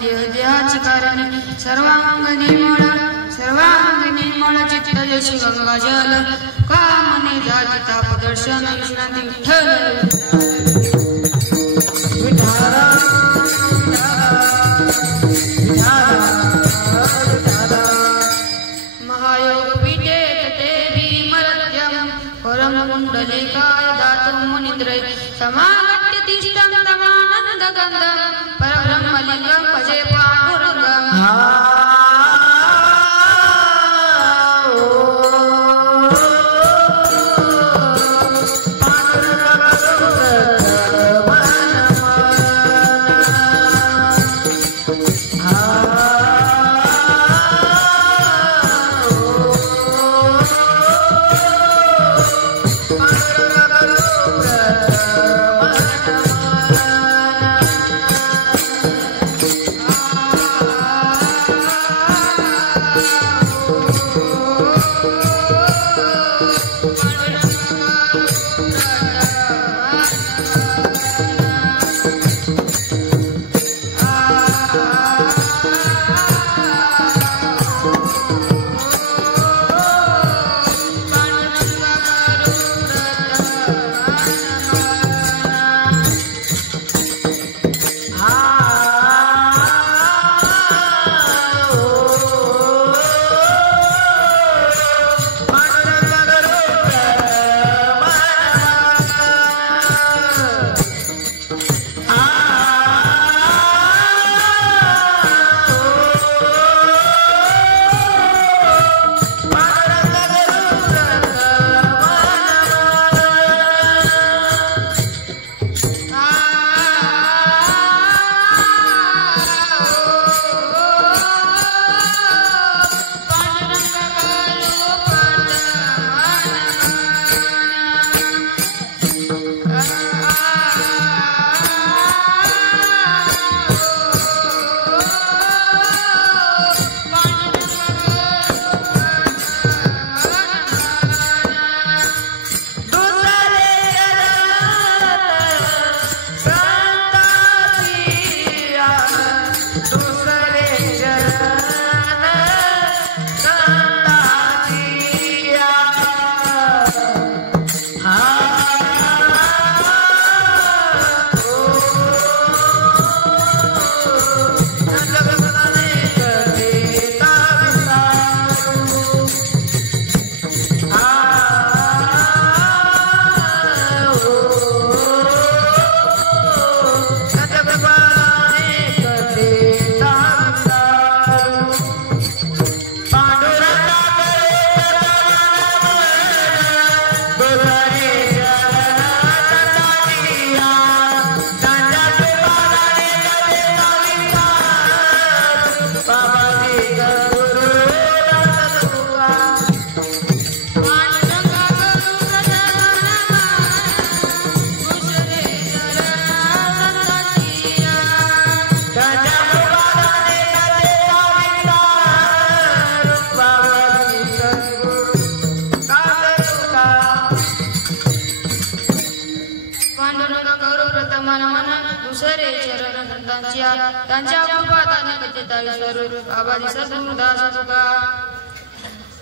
देह देहाची कारणे सर्वांग निर्मळ चित्त जशी गंगा जल कामने जाती ताप दर्शन विश्रांती विठ्ठल महायोग पीठे तटे भीमरत्यम परम कुंडलिकाय दातुं मुनीन्द्रै समागत्य तिष्ठं तमानंद गंधं परब्रह्मलिंगं भजे पांडुरंगं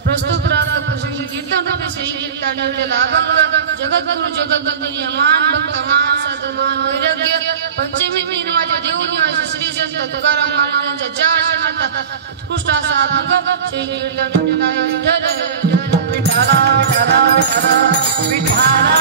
प्रस्तुत प्राप्त प्रसंगी कीर्तन कीर्तन जगद्गुरु जगद्वंदनीय मान भक्तमान सद्मान वैराग्य पंचमी निर्माते देवनिवासी श्री संत तुकाराम महाराजांच्या 4 शरणांचा उत्कृष्ट असा अभंग श्री कीर्तन विठ्ठला विठ्ठला विठ्ठला विठ्ठला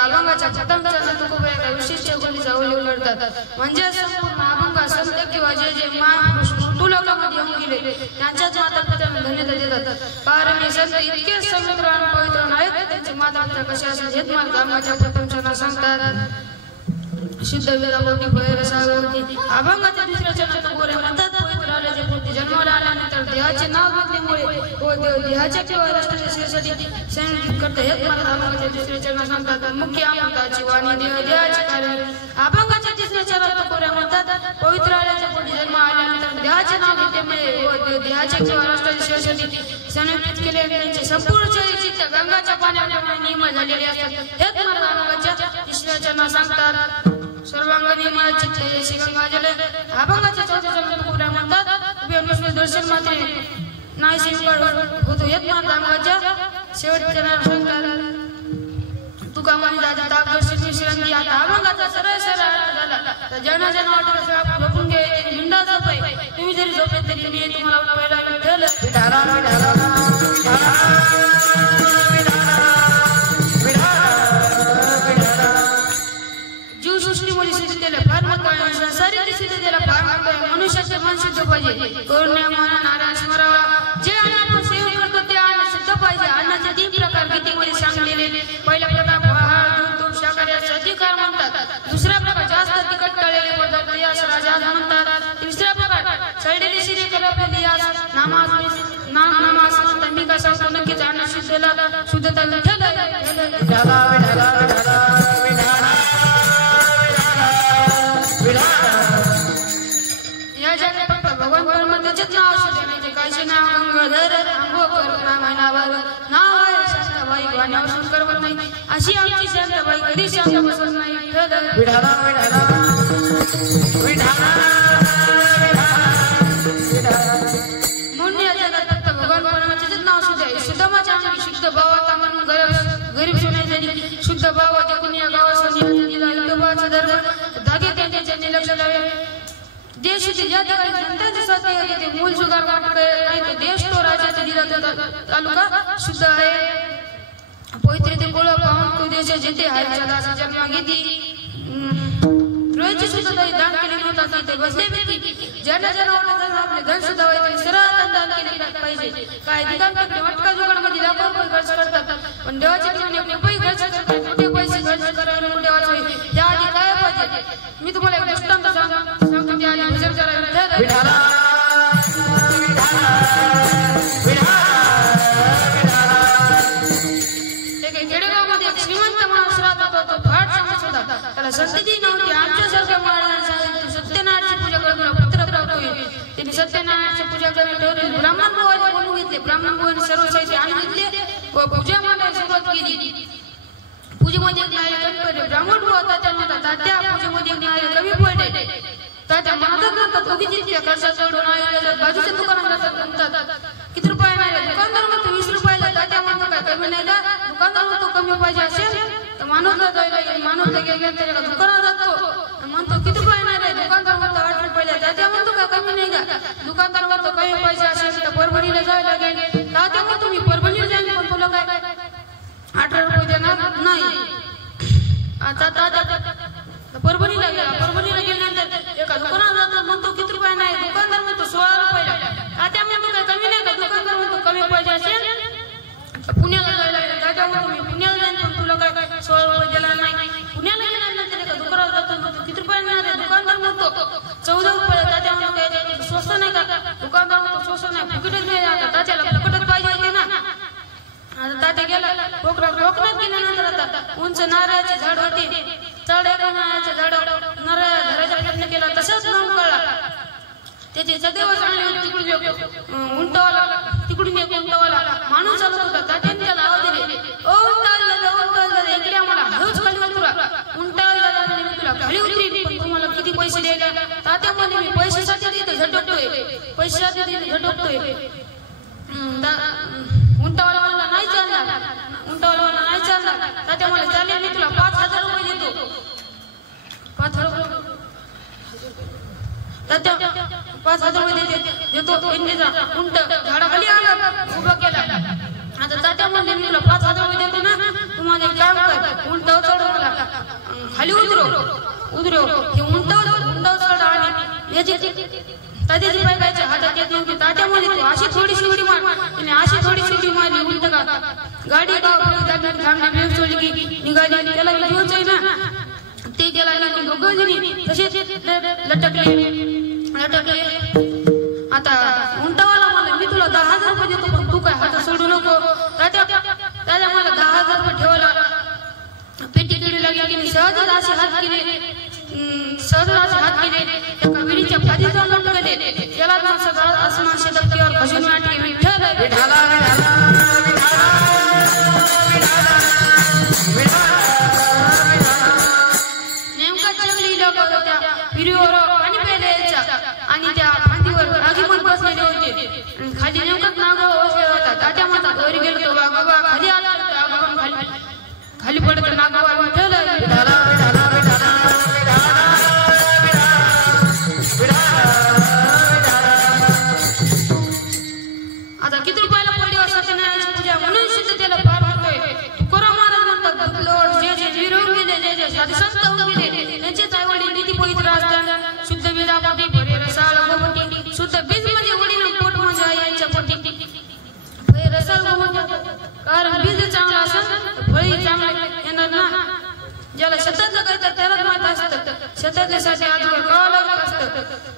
अभंगाच्या प्रथम चरणात तुकोबाऱ्याला विशिष्ट गोडीचा उल्लेख करतात म्हणजे संपूर्ण अभंग संत किंवा जे जे महापुरुष तुलोकामध्ये येऊन गेले त्यांच्याच माता पित्यांना धन्यता देतात कारण हे संत इतके पवित्र आणि पवित्र नाहीत त्यांचे माता पिता कसे असतात हेच मला अभंगाच्या प्रथम चरणात सांगतात शुद्ध वेदावती भैरसावती अभंगाच्या दुसऱ्या चरणात तुकोबारे म्हणतात पवित्र आल्याचे पुढे जन्माला आल्यानंतर देहाचे नाव घेतल्यामुळे व देहाच्या किंवा राष्ट्रासाठी संगीत करता हेच मला अभंगाच्या दुसऱ्या चरणात सांगतात मुख्य अमृताची वाणी देहाचे कारण अभंगाच्या तिसऱ्या चरणात तुकोबारे म्हणतात पवित्र आल्याचे पुढे देहाचे नाव घेतल्यामुळे देहाचे किंवा राष्ट्राचे शिरस्वती संरक्षित केले त्यांचे संपूर्ण चित्त गंगाच्या पाण्याप्रमाणे नियम झालेले असतात. हेच मला अभंगाच्या ईश्वराच्या नाव सांगतात. सर्वांगणी मला चित्त यशी गंगा जले अभंगाचे 14 तुकोबरे म्हणतात. उभे दर्शन मात्र नाही शिवगड होतो. हेच मला अभंगाच्या शेवटच्या नाव सांगतात. तुका म्हणे दादा ताप दर्शन विश्रांती. आता अभंगाचा सरळ सरळ अर्थ झाला. तर ज्यांना ज्यांना वाटत झोपून घे मिंडा झोपाय. तुम्ही जरी झोपले तरी मी तुम्हाला पहिला विठ्ठल जीव सृष्टीमध्ये सिद्ध दिलं फार महत्व. शरीर सिद्ध दिला फार महत्व. मनुष्याचे मन शुद्ध पाहिजे. करुण्या मन नारायण स्मरावा. जे अन्न आपण सेवन करतो ते अन्न शुद्ध पाहिजे. अन्नाचे 3 प्रकार गीतेमध्ये सांगलेले. पहिला प्रकार दूध शाकाहारी अधिकार म्हणतात. दुसरा प्रकार जास्त तिखट तळलेले पदार्थ यास राजास म्हणतात. तिसरा प्रकार सडलेली शिरे करपलेली यास नामास म्हणतात. मी कसं सांगतो नक्कीच अन्न शुद्धता विठ्ठल या जगात फक्त भगवान परमात्म्याचेच नाव असू दे. कायचे नाव गंगाधर आंबोकर नावावर नाव आहे शांताबाई गाण्यावर करवत नाही. अशी आमची शांताबाई कधी शांत बसत नाही. म्हणून या जगात फक्त भगवान परमात्म्याचेच नाव असू दे. सुदामाच्या अंगी शुद्ध भावाचा म्हणून गरीब सोन्याची शुद्ध भाव देखून या गावासाठी दिला. विठोबाचा धर्म धागे त्यांचे लक्ष लावे. देश ज्या ठिकाणी जनतेचे साथी आहे ते मूल सुधार वाटत नाही. तो देश तो राज्याचा दिला तालुका शुद्ध आहे. पवित्र ते कोळा पाहून तो देश जिथे आहे दास जन्म घेती. रोजची शुद्धता दान केली नव्हता. ते बसले व्यक्ती ज्यांना ज्यांना वाटत आपले धन सुद्धा व्हायचे सरळ दान केले पाहिजे. काय ठिकाण मटका जुगाडमध्ये लाखो रुपये खर्च करतात. पण देवाच्या ठिकाणी रुपये खर्च करतात. कुठे पैसे खर्च करावे कुठे वाचवे त्याआधी काय पाहिजे. मी तुम्हाला एक दृष्टांत सांगतो. त्याआधी भजन करावे. खेडेगावमध्ये एक श्रीमंत माणूस राहत होता. तो फार श्रीमंत होता. त्याला संतती नव्हती. आमच्यासारख्या महाराजांनी सत्यनारायणची पूजा करून पुत्र प्राप्त होईल. त्यांनी सत्यनारायणची पूजा करून ठेवली. ब्राह्मण भावाने बोलून घेतले. ब्राह्मण भावाने सर्व साहित्य आणून घेतले व पूजा मांडायला सुरुवात केली. पूजेमध्ये एक नारे कमी पडले. ब्राह्मण भाव तात्या म्हणतात तात्या पूजेमध्ये एक नारे कमी पडले. तात्या म्हणतात तो किती खर्चात चढून आहे. बाजूच्या दुकानात म्हणतात किती रुपये नाही. दुकानदार म्हणतो 20 रुपयाला. तात्या म्हणतो काय कमी नाही का. दुकानदार म्हणतो कमी पाहिजे असेल तर मानवला जायला मानवला गेला त्याला दुकानात जातो म्हणतो किती रुपये नाही. दुकानदार म्हणतो 8 रुपयाला. तात्या म्हणतो काय कमी नाही का. दुकानदार म्हणतो कमी पाहिजे असेल तर परभणीला जायला लागेल. तात्या म्हणतो मी परभणीला जाईल पण तुला काय 18 रुपये देणार नाही. आता तात्या परभणीला गेला. परभणीला गेल्यानंतर एका दुकानात जातो म्हणतो किती रुपये नाही. दुकानदार म्हणतो 16 रुपयाला. तात्या म्हणतो काय कमी नाही का. दुकानदार म्हणतो कमी पाहिजे असेल पुण्याला जायला लागेल. तात्या म्हणतो मी पुण्याला जाईन पण तुला काय 16 रुपये दिला नाही. पुण्याला गेल्यानंतर एका दुकानात जातो म्हणतो किती रुपये नाही. दुकानदार म्हणतो 14 रुपये. तात्या म्हणतो काय स्वस्त नाही का. दुकानदार म्हणतो स्वस्त नाही फुकटच नाही. आता तात्याला फुकटच पाहिजे होते ना. आता तात्या गेला कोकणात गेल्यानंतर आता उंच नारळाचे झाड होते. चढ एका नारळाच्या झाडावर नारळ धरायचा प्रयत्न केला. तसाच लावून कळला. त्याचे सदैव चांगले तिकडून उंटवाला तिकडून एक उंटवाला माणूस चालत होता. तात्याने त्याला आवाज दिले. ओ उंटाला इकडे आम्हाला हळूच खाली उतरा. उंटाला मी तुला खाली उतरी पण तुम्हाला किती पैसे द्यायला. तात्या मध्ये मी पैशासाठी तिथे झटकतोय. पैशासाठी तिथे झटकतोय. उंटावाला मला नाही चालणार. उंटावाला मला नाही चालणार. तात्या मला चालेल मी तुला 5000 रुपये देतो. 5000 रुपये तात्या 5000 रुपये देतो. उंट झाडाखाली आला उभा केला. आता तात्या म्हणले मी तुला 5000 रुपये देतो ना. तू माझे काम कर. उंट चढवला खाली उतरव. हे उंट चढ आणि याची तात्याची बायकाच्या हातात येत नव्हती. तात्या म्हणले तू अशी थोडीशी उडी मार. आणि अशी थोडीशी उडी मारली उंट का गाडी थांबली सोडली की निघाली. त्याला घेऊन जाई ना. ते गेला निघून दोघं जणी तसेच लटकले. आता उंटावाला मला मी तुला 10,000 रुपये देतो पण तू काय हात सोडू नको. तात्या मला 10,000 रुपये ठेवायला पेटी किडीला गेली. सहजच असे हात केले. एका विडीच्या फादी जाऊन लटकले. त्याला हिरीवर पाणी प्यायला यायचा आणि त्या फांदीवर आगीमध्ये बसलेले होते आणि खाली नेमकं नागावा बसलेला होता. तात्या म्हणतात घरी गेलो तो वाघोबा खाली आला खाली पडत नागावा विठ्ठल आता किती रुपयाला पडली सत्यनारायणाची पूजा म्हणून सिद्ध त्याला फार होतोय. तुकाराम महाराज म्हणतात लोड जे जे विरवून गेले जे जे साधे संत होऊन गेले त्यांचेच आई वडील किती पवित्र असतात. शुद्ध बीजापोटी भरे रसाळ गोपोटी शुद्ध बीज म्हणजे वडील पोट म्हणजे आई यांच्या पोटी रसाळ गोपोटी कारण बीज चांगला असेल फळी चांगले येणार ना. ज्याला शेतात जगायचं त्यालाच माहित असतं शेतातल्यासाठी आजवर गावं लागत असतं.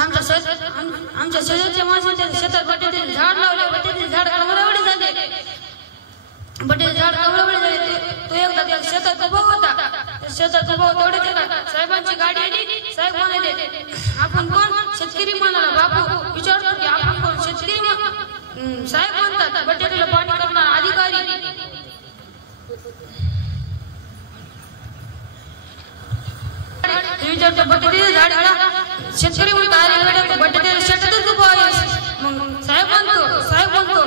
आमच्या शेजारच्या माणसाच्या शेतात बटाट्याचे झाड लावले बटाट्याचे झाड कमळावडी झाले बटाट्याचे झाड कमळावडी झाले. तो एकदा त्या शेतात उभा होता शेतात उभा तेवढे त्याला साहेबांची गाडी आली. साहेब म्हणाले आपण कोण शेतकरी म्हणाला बापू विचारतो की आपण कोण शेतकरी साहेब म्हणतात बटाट्याला पाणी करणार अधिकारी. विचारतो बटाट्याचे झाड शेतकरी म्हणतात बटाट्याच्या शेतातच उभा आहेस. मग साहेब म्हणतो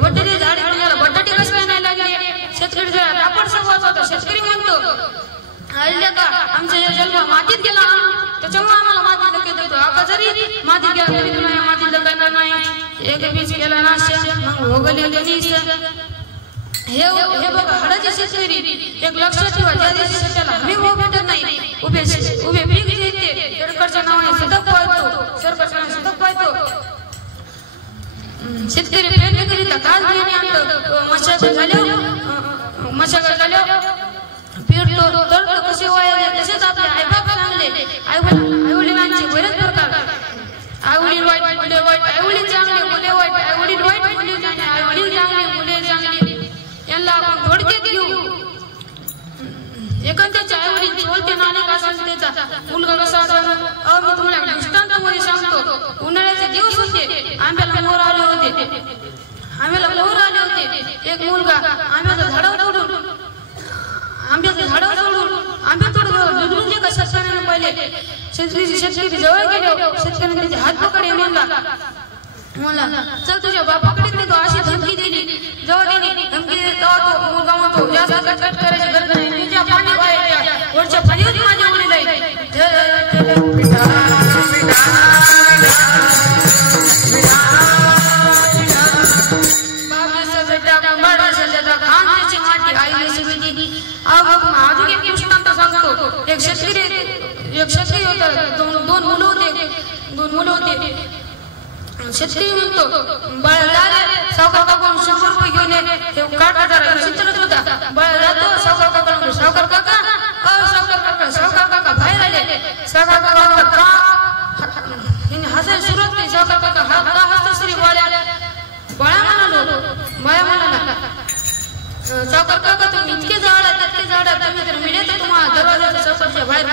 बटाटे झाड मला बटाटे कसं काय नाही लागले. शेतकरी आपण संवाद होता शेतकरी म्हणतो अरे का आमचा जन्म मातीत गेला त्याच्यामुळे आम्हाला मातीत धक्के देतो. आता जरी मातीत गेला तरी नाही मातीत धक्का नाही एक बीज केला नाश मग भोगले हे बघा हाडाचे शेतकरी एक लक्षात ठेवा ज्या दिवशी शेताला हमी भाव भेटत नाही उभे पीक येते सरकारच्या नावाने सतत पाहतो सरकारच्या नावाने सतत पाहतो. शेतकरी पेरणी करीता काल बियाणे आणतो मशागत झाल्या पेरतो करतो कसे वाया तसेच आपले आईबाप चांगले आईवडिलांचे बरेच प्रकार आईवडील वाईट मुले वाईट आईवडील चांगले मुले वाईट आईवडील वाईट मुले चांगले आईवडील चांगले मुले चांगले यांना आपण थोडक्यात घेऊ. एखाद्याच्या आईवडील चोलते नाणे असेल त्याचा मुलगा कसा असावा. मी तुम्हाला दृष्टांतामध्ये सांगतो. उन्हाळ्याचे दिवस होते आंब्याला मोर आले होते एक मुलगा आंब्याचं झाडावर चढून आंबे तोडून जे कसं शेतकऱ्याने पाहिले शेतकरी जवळ गेले शेतकऱ्याने त्याचे हात पकडे मला चल तुझ्या बापाकडे तो अशी धमकी दिली जवळ गेली धमकी तो मुलगा म्हणतो जास्त कटकट करायची गरज नाही तुझ्या पाणी वाया वरच्या पाणीवर माझ्या मुलीला एक शेतकरी होता दोन मुलं होते. शेतकरी म्हणतो बाळा सावकार काका 100 रुपये घेऊन ये काका जरा चित्रच होता. बाळा जातो सावकार काका म्हणतो सावकार काका बाहेर आले. सावकार काका हसायला सुरुवात नाही. सावकार काका हा हसतो श्री बाळा म्हणाला सावकार काका तुम्ही इतके झाड तुम्ही तर मिळेल तुम्हाला दरवाजाच्या सावकारच्या बाहेर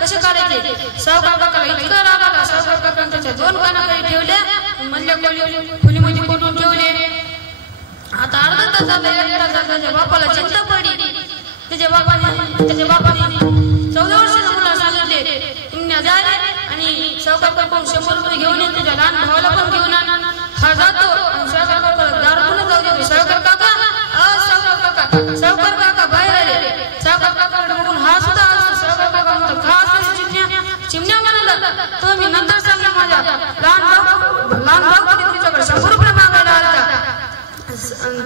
कसे काढायचे. सावकार काकाला इतकं राग आला. सावकार काकाने त्याच्या 2 कानाकडे ठेवल्या म्हणल्या खोलीमध्ये कोटून ठेवले. आता अर्धा तास झाला त्याच्या बापाला चिंता पडली. त्याच्या बापाने 14 वर्षाच्या मुलाला सांगितले तुम्ही जा आणि सावकार काका 100 रुपये घेऊन ये तुझ्या लहान भावाला पण घेऊन आण. हा जातो सावकार काका दारू जाऊ दे. सावकार काका बाहेर आले. सावकार काकाकडे बघून हा सुद्धा सावकार काका म्हणतो खा चिमण्या म्हणाला तो मी नंतर सांगला माझ्या लहान भाऊ तुझ्याकडे 100 रुपये मागायला आला.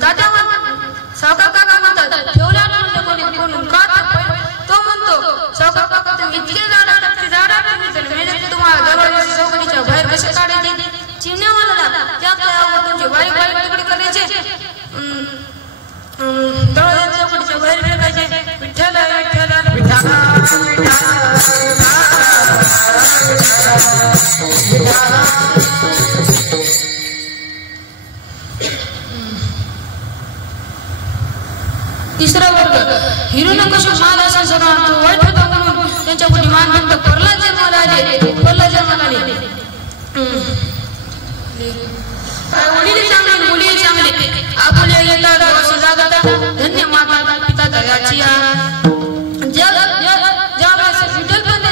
दादा सावकार काका म्हणतात ठेवल्या कोणी का तो म्हणतो सावकार काका तुम्ही इतके झाडा तुम्हाला दरवाजा चौकटीच्या बाहेर कसे काढायचे. चिमण्या म्हणाला त्यात तुमचे बारीक तुकडे करायचे दरवाजा चौकटीच्या बाहेर फेकायचे. विठ्ठल तिसरा वर्ग हिरण्यकश्यप महाराज सर्वांना वाईट होता म्हणून त्यांच्या पुढे मानवंत प्रल्हाद जन्माला आले. वडील चांगले मुली चांगले आपुले येतात धन्य माता पिता दयाची ज्या विठ्ठल पण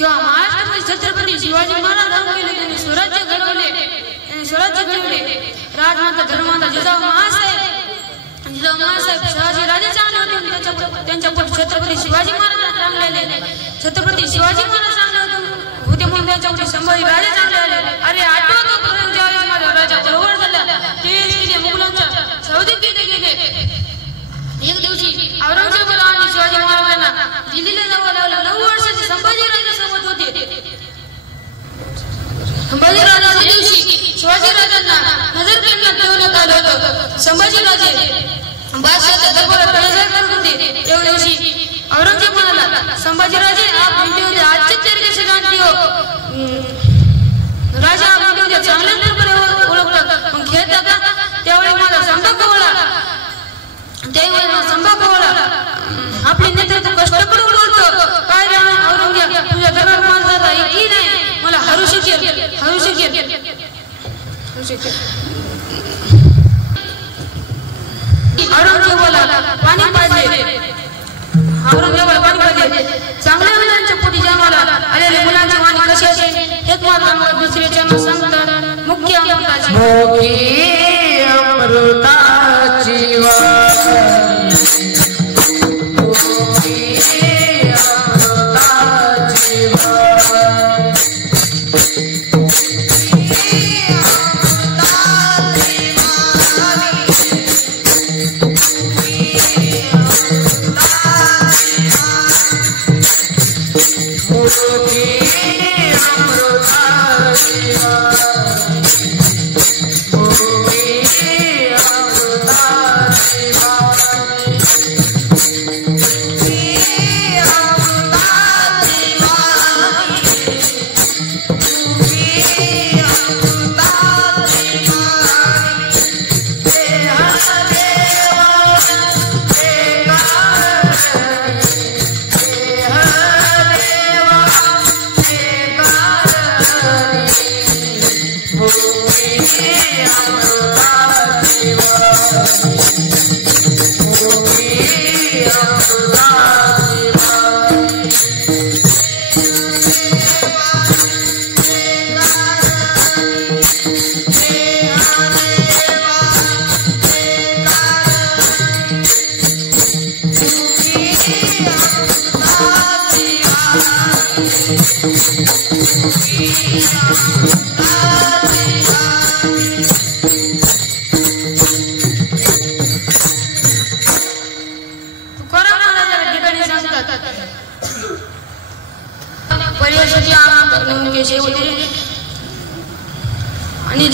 किंवा महाराष्ट्रामध्ये छत्रपती शिवाजी महाराज राहून गेले, त्यांनी स्वराज्य घडवले, त्यांनी स्वराज्य घडवले. राजमाता धर्माता जिजाऊ महासाहेब शहाजी राजे चांगले होते, त्यांच्या छत्रपती शिवाजी महाराज चांगले, छत्रपती शिवाजी महाराज चांगले होते म्हणून त्यांच्या संभाजी राजे चांगले आले. अरे आठवतो ज्यावेळेस माझा राजा बरोबर झाला ते मुघलांच्या सौदीत गेले. एक दिवशी औरंगजेबाला आणि शिवाजी महाराजांना दिल्लीला जावं लागलं. 9 वर्षाचे संभाजी राजे सोबत होते. संभाजी राजाच्या दिवशी शिवाजी राजांना नजर केंद्रात ठेवण्यात आलं होतं. संभाजी राजे बादशाहच्या दरबारात प्रवेश करत होते. एक दिवशी औरंगजेब म्हणाला, संभाजी राजे आप बेटे होते अच्छे तरीके से जानते हो. राजा आप बेटे होते चांगल्या प्रकारे ओळखतात. मग खेळता का? त्यावेळी माझा संभा कवळा आपले नेतृत्व कष्ट करून बोलतो. काय औरंगजेब तुझ्या दरबार माणसाचा एकही नाही, मला हरू शकेल. औरंगजेबाला पाणी पाहिजे. चांगल्या मुलांच्या पोटी जन्माला आलेल्या मुलांची वाणी कशी असेल हेच मला दुसऱ्याच्या सांगतात. मुख्य अमृताची आणि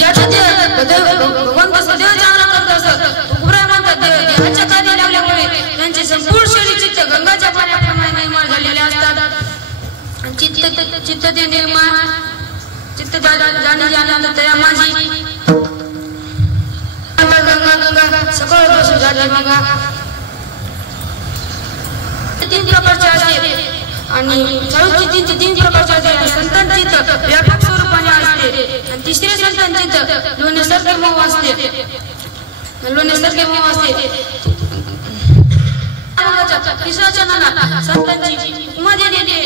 भगवंत सदैव चांगला करत असत. तुकबरा म्हणतात देहाच्या कार्य लावल्यामुळे त्यांचे संपूर्ण शरीर चित्त गंगाच्या पाण्याप्रमाणे निर्माण झालेले असतात. चित्त ते निर्माण चित्त जाणी आनंद तया माझी गंगा गंगा सकळ बसू जाते गंगा. तीन प्रकारचे असते आणि चाळूसची चिंच तीन प्रकारचे असते. संतान चिंच व्यापक स्वरूपाने असते आणि तिसरे संतान चिंच लोण्यासारखे मऊ असते. लोण्यासारखे मऊ असते. तिसऱ्या नाना संतांची उपमा दिलेली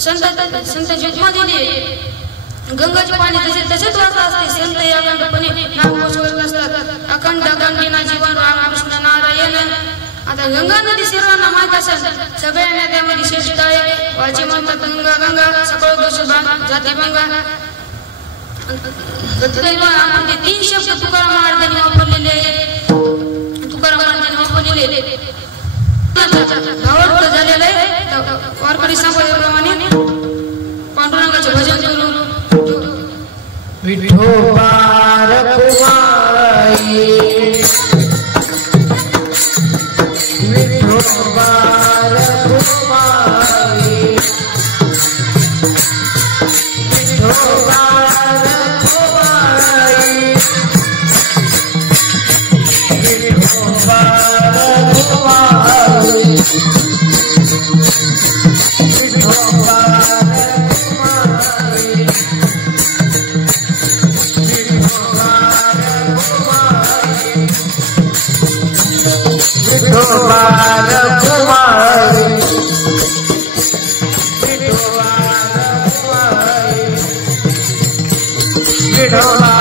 संतांची उपमा दिली. गंगाचे पाणी तसेच वाहत असते. संत या अखंडपणे नाम घोषवत असतात. अखंड अखंडीना जीवन रामकृष्ण नारायण. आता गंगा नदी सर्वांना माहीत असेल. सगळ्या नद्यांमध्ये श्रेष्ठ आहे. वाची म्हणतात गंगा गंगा सकळ दोष जाती गंगा. तीन शब्द तुकाराम महाराजांनी वापरलेले आहेत. तुकाराम महाराजांनी वापरलेले भावार्थ झालेलं आहे. वारकरी सांगितल्याप्रमाणे पांडुरंगाचे भजन करून विठोबा रखुमाई विठोबा रखुमाई विठोबा रखुमाई विठोबा रखुमाई विठोबा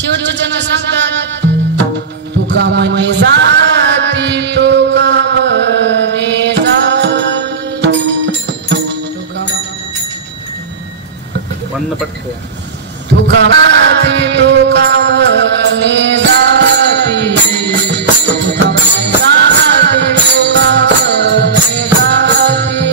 शेवटचे जण सांगतात तुका म्हणे जाती तुका म्हणे जाती तुका म्हणणं पटकन तुका जाती तुका म्हणे जाती तुका म्हणे जाती तुका म्हणे जाती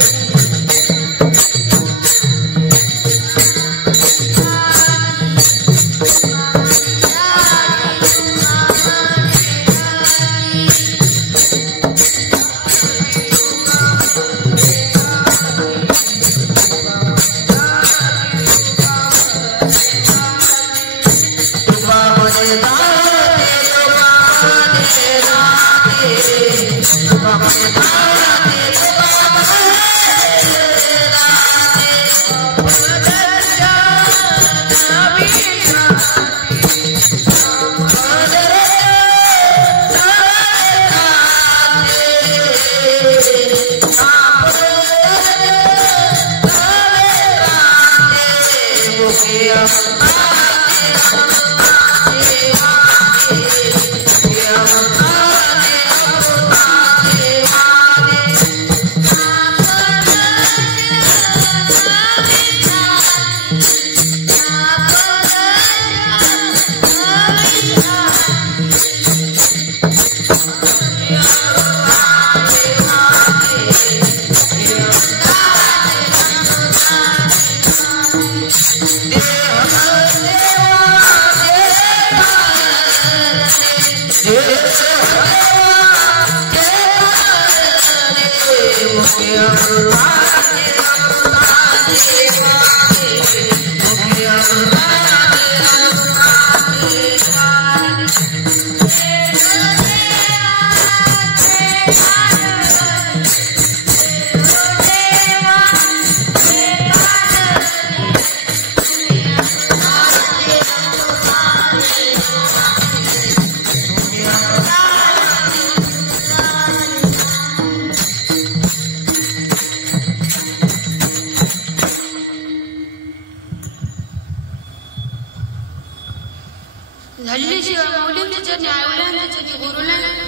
चरणी आईवडिलांच्या चरणी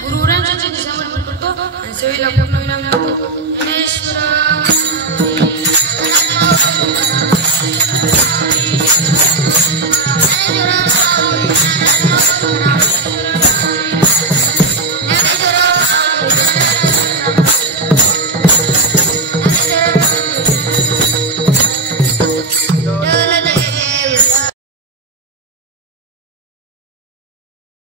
गुरुवरांच्या चरणी समर्पण करतो आणि सेवेला पूर्ण विराम देतो. ज्ञानेश्वर